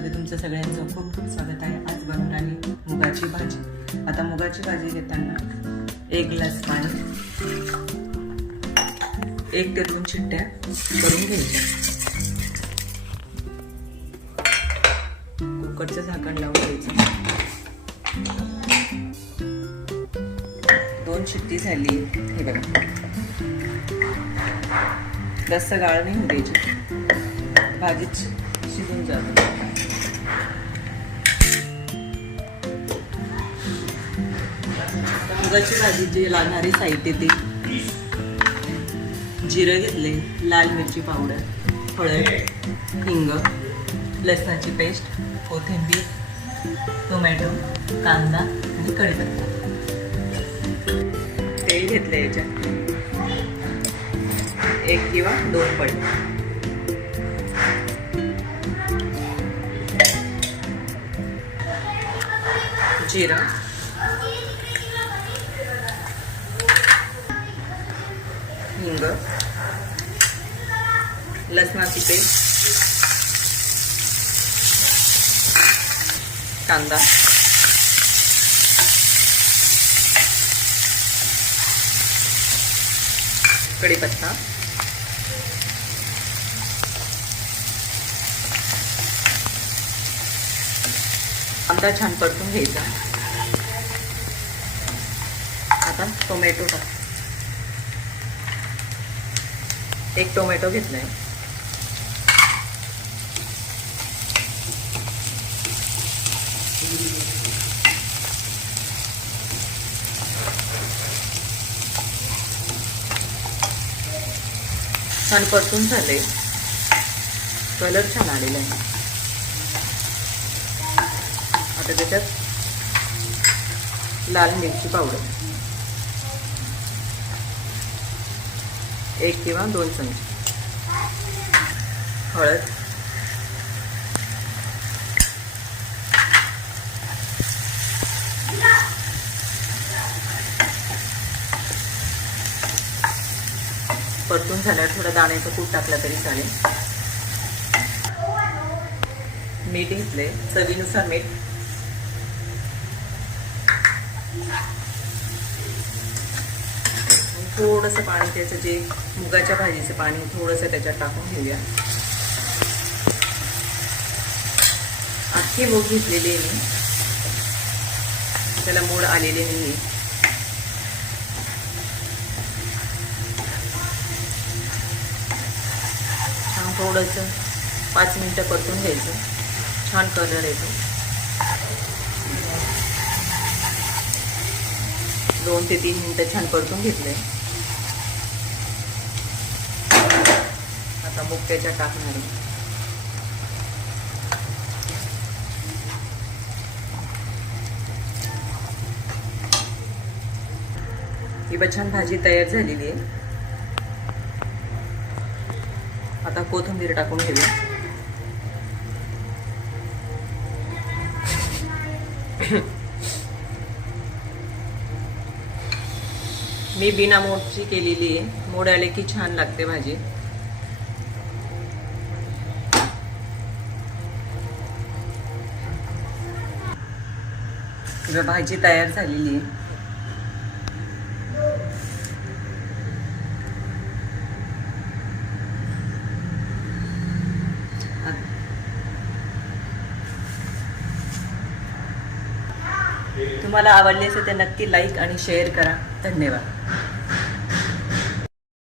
मध्ये तुमचं सगळ्यांचं खूप खूप स्वागत आहे। आज बनवणार आहे मुगाची भाजी। आता मुगाची भाजी घेताना 1 ग्लास पाणी, 1 ते 2 शिट्ट्या करून घ्यायच्या। कुकरचं झाकण लावून घ्यायचं। 2 शिट्टी झाली, हे बघा, जास्त गाळ नाही होऊ द्यायची, भाजीच शिजून जाते। मुगाची भाजीची लागणारी साहित्य ते जिरं घेतले, लाल मिरची पावडर, हळद, हिंग, लसणाची पेस्ट, कोथिंबीर, टोमॅटो, कांदा आणि कढीपत्ता। तेल घेतलं याच्यात 1 किंवा 2 पळी। जिरा, हिंग, लसणाची पेस्ट, कांदा, कढीपत्ता, कांदा छान परतून घ्यायचा। आता टोमॅटो टाक, 1 टोमॅटो घेतलाय। छान परतून झाले, कलर छान आलेला आहे। आता त्याच्यात लाल मिरची पावडर 1 किंवा 2 चमचे, हळद, परतून झाल्यावर थोडा दाण्याचं कूट टाकला तरी चालेल। मीठ घेतले, चवीनुसार मीठ, थोडंसं पाणी, त्याचं जे मुगाच्या भाजीचं पाणी थोडंसं त्याच्यात टाकून घेऊया। अख्खे मूग घेतलेले मी, त्याला मोड आलेले नाही। छान थोडंसं 5 मिनिटं परतून घ्यायचं, छान कलर येतो। 2 ते 3 मिनिटं छान परतून घेतले। आता मूग त्याच्यात टाकणार आहे। ही छान भाजी तयार झालेली आहे। आता कोथिंबीर टाकून घेऊया। मी बिना मोडची केलेली आहे, मोड आले की छान लागते भाजी। भाजी तयार झालेली आहे। तुम्हाला आवडले असेल तर नक्की लाईक आणि शेअर करा। धन्यवाद।